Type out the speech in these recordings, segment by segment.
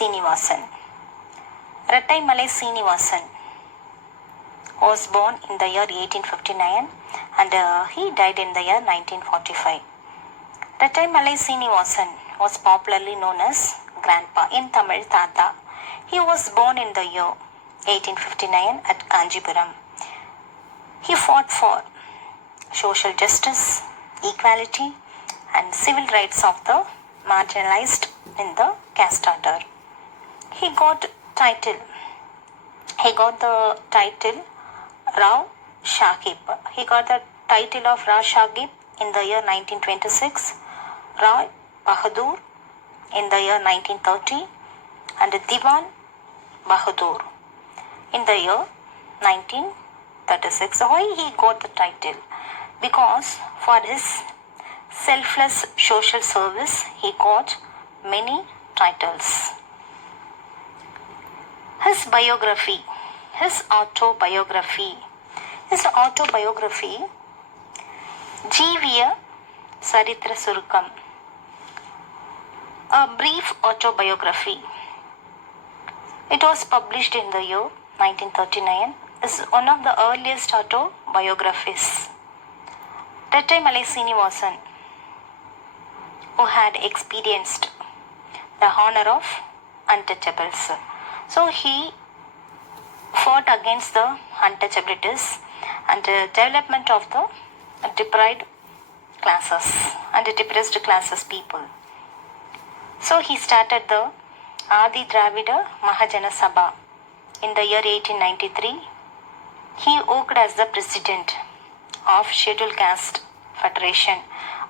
Srinivasan. Rattaimalai Srinivasan was born in the year 1859 and he died in the year 1945. Rattaimalai Srinivasan was popularly known as Grandpa, in Tamil Tata. He was born in the year 1859 at Kanjipuram. He fought for social justice, equality and civil rights of the marginalized in the caste order. He got the title Rao Sahib. He got the title of Rao Sahib in the year 1926, Rao Bahadur in the year 1930 and Diwan Bahadur in the year 1936. Why he got the title? Because for his selfless social service he got many titles. His autobiography, Jeeviya Saritra Surukam, a brief autobiography. It was published in the year 1939, is one of the earliest autobiographies. Rattaimalai Srinivasan, who had experienced the honor of untouchables. So he fought against the untouchabilities and the development of the deprived classes and the depressed classes people. So he started the Adi Dravida Mahajana Sabha in the year 1893. He worked as the president of Scheduled Caste Federation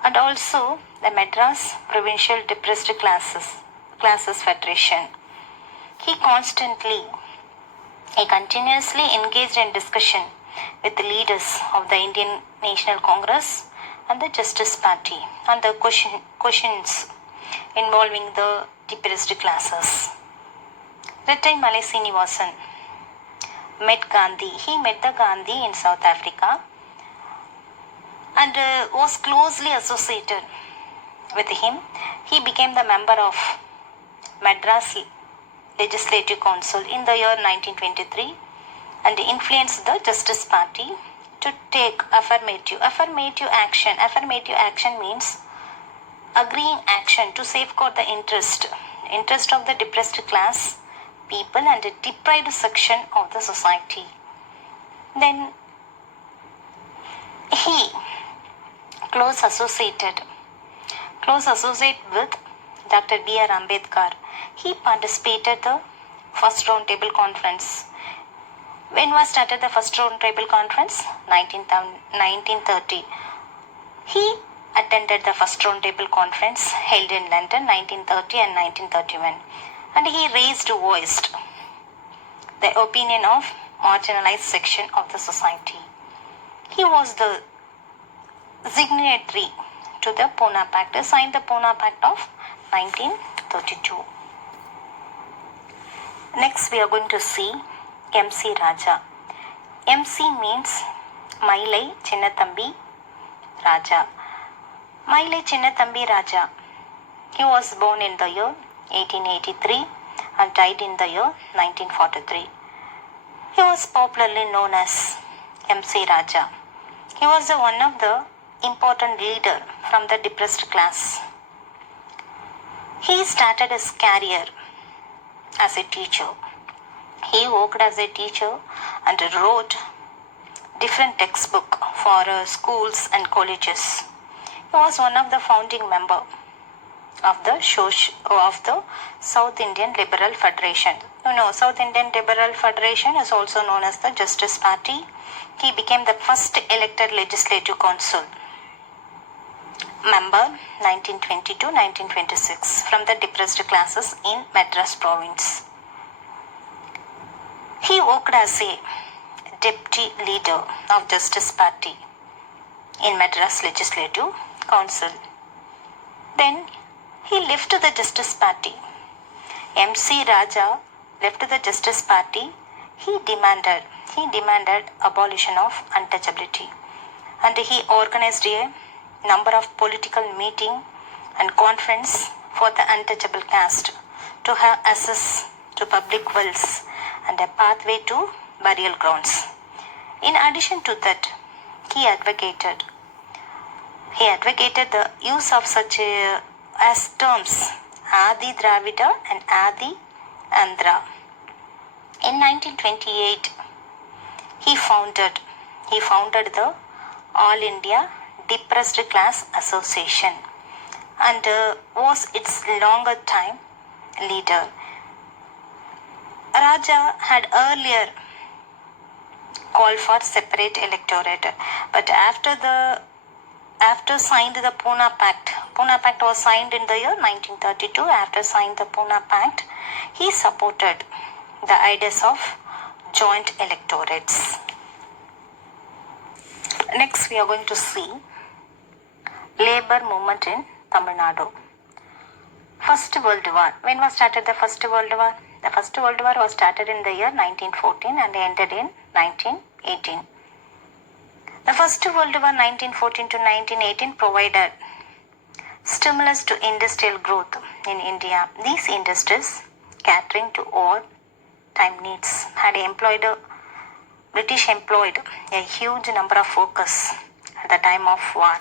and also the Madras Provincial Depressed Classes Federation. He continuously engaged in discussion with the leaders of the Indian National Congress and the Justice Party on the questions involving the depressed classes. Rattaimalai Srinivasan met Gandhi. He met the Gandhi in South Africa and was closely associated with him. He became the member of Madras Legislative Council in the year 1923 and influenced the Justice Party to take affirmative action. Affirmative action means agreeing action to safeguard the interest of the depressed class people and the deprived section of the society. Then he close associate with Dr. B.R. Ambedkar. He participated the first round table conference. When was started the first round table conference? 1930. He attended the first round table conference held in London 1930 and 1931 and he voiced the opinion of marginalized section of the society. He was the signatory to the Pune Pact, signed the Pune Pact of 1932. Next we are going to see MC Raja. MC means Mailai Chinnathambi Raja. Mailai Chinnathambi Raja. He was born in the year 1883 and died in the year 1943. He was popularly known as MC Raja. He was one of the important leader from the depressed class. He started his career as a teacher. He worked as a teacher and wrote different textbooks for schools and colleges. He was one of the founding members of the South Indian Liberal Federation. South Indian Liberal Federation is also known as the Justice Party. He became the first elected legislative council member 1920 to 1926 from the depressed classes in Madras province. He worked as a deputy leader of Justice Party in Madras Legislative Council. Then he left the Justice Party. MC Raja left the Justice Party. He demanded abolition of untouchability and he organized a number of political meeting and conference for the untouchable caste to have access to public wells and a pathway to burial grounds. In addition to that, he advocated the use of such as terms Adi Dravida and Adi Andhra. In 1928, he founded the All India Depressed Class Association and was its longer time leader. Raja had earlier called for separate electorate, but after signed the Pune Pact was signed in the year 1932. After signed the Pune Pact, he supported the ideas of joint electorates. Next, we are going to see labor movement in Tamil Nadu. First World War. When was started the First World War? The First World War was started in the year 1914 and ended in 1918. The First World War 1914 to 1918 provided stimulus to industrial growth in India. These industries, catering to all time needs, had British employed a huge number of workers at the time of war.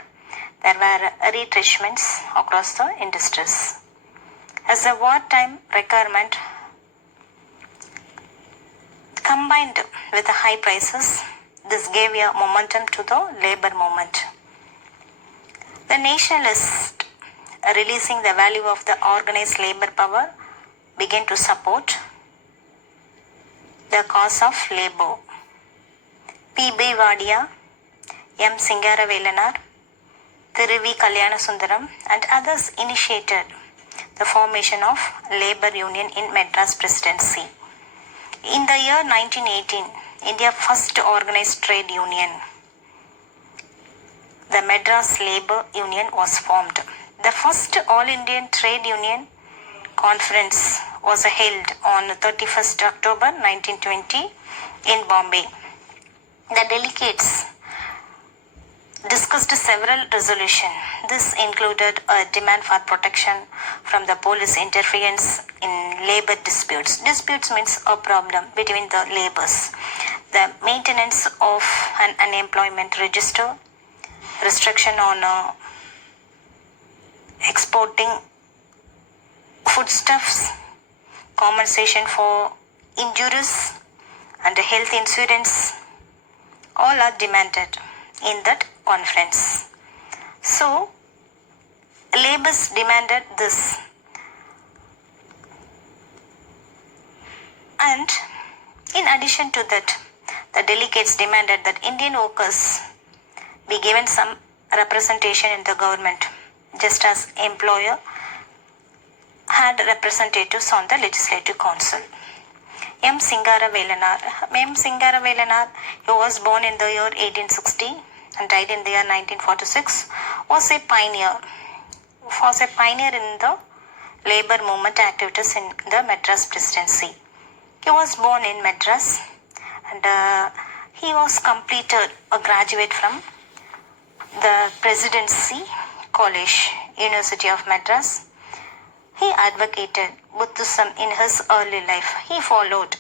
There were retrenchments across the industries. As a wartime requirement combined with the high prices, this gave a momentum to the labor movement. The nationalists, releasing the value of the organized labor power, began to support the cause of labor. P.B. Vadia, M. Singaravelanar, Thiruvi Kalyanasundaram and others initiated the formation of labor union in Madras Presidency. In the year 1918, India's first organized trade union, the Madras Labour Union, was formed. The first All Indian Trade Union Conference was held on 31st October 1920 in Bombay. The delegates discussed several resolutions. This included a demand for protection from the police interference in labor disputes. Disputes means a problem between the laborers. The maintenance of an unemployment register, restriction on exporting foodstuffs, compensation for injuries, and health insurance, all are demanded in that conference. So, laborers demanded this. And in addition to that, the delegates demanded that Indian workers be given some representation in the government, just as employer had representatives on the Legislative Council. M. Singaravelanar, who was born in the year 1860 and died in the year 1946, was a pioneer in the labor movement activities in the Madras Presidency. He was born in Madras and he was completed a graduate from the Presidency College, University of Madras. He advocated Buddhism in his early life. He followed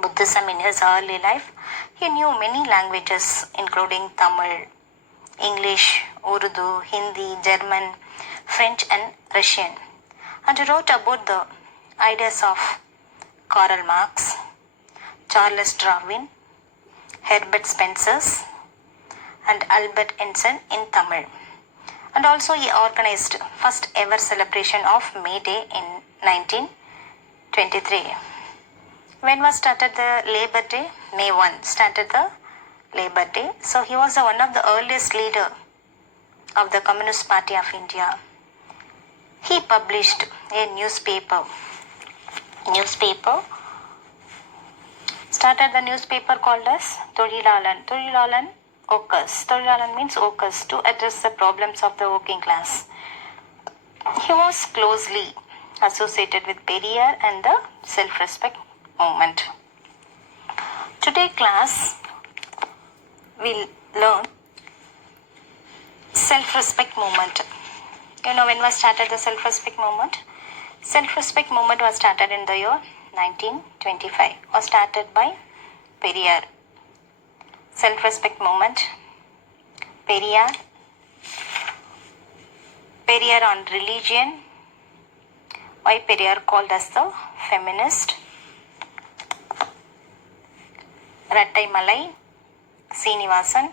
Buddhism in his early life. He knew many languages including Tamil, English, Urdu, Hindi, German, French and Russian, and wrote about the ideas of Karl Marx, Charles Darwin, Herbert Spencer and Albert Einstein in Tamil. And also he organized first ever celebration of May Day in 1923. When was started the Labor Day? May 1 started the Labor Day. So he was one of the earliest leader of the Communist Party of India. He published a newspaper. Started the newspaper called as Tholilalan Workers. Tholilalan means workers, to address the problems of the working class. He was closely associated with Periyar and the self-respect movement. Today class will learn self-respect movement. You know when was started the self-respect movement? Self-respect movement was started in the year 1925. Was started by Periyar. Self-respect movement. Periyar. Periyar on religion. Why Periyar called as the feminist? Rattaimalai Srinivasan,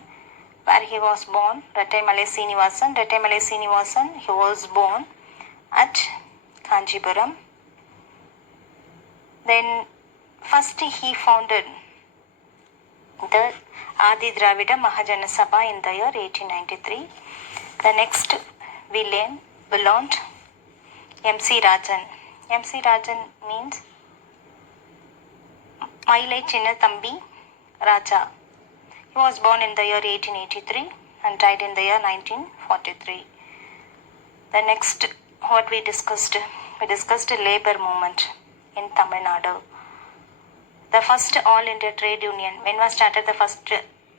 where he was born. Rattaimalai Srinivasan, he was born at Kanjipuram. Then first he founded the Adi Dravida Mahajana Sabha in the year 1893. The next we learned M.C. Rajan. M.C. Rajan means Mailai Chinnathambi Raja. He was born in the year 1883 and died in the year 1943. The next what we discussed labor movement in Tamil Nadu. The first All India Trade Union. When was started the first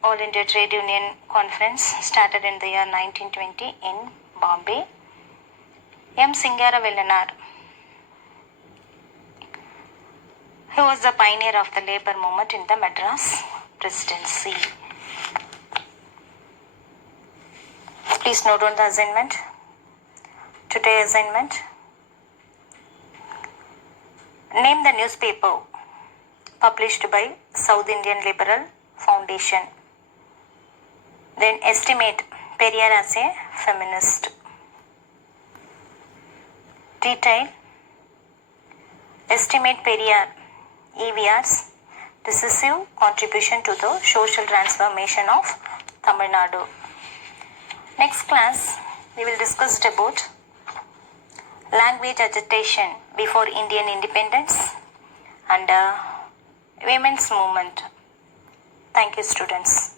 All India Trade Union conference? Started in the year 1920 in Bombay. M. Singara Vellanar. He was the pioneer of the labor movement in the Madras Presidency. Please note down the assignment. Today's assignment. Name the newspaper published by South Indian Liberal Foundation. Then estimate Periyar as a feminist. Detail. Estimate Periyar EVR's decisive contribution to the social transformation of Tamil Nadu. Next class, we will discuss about language agitation before Indian independence and women's movement. Thank you, students.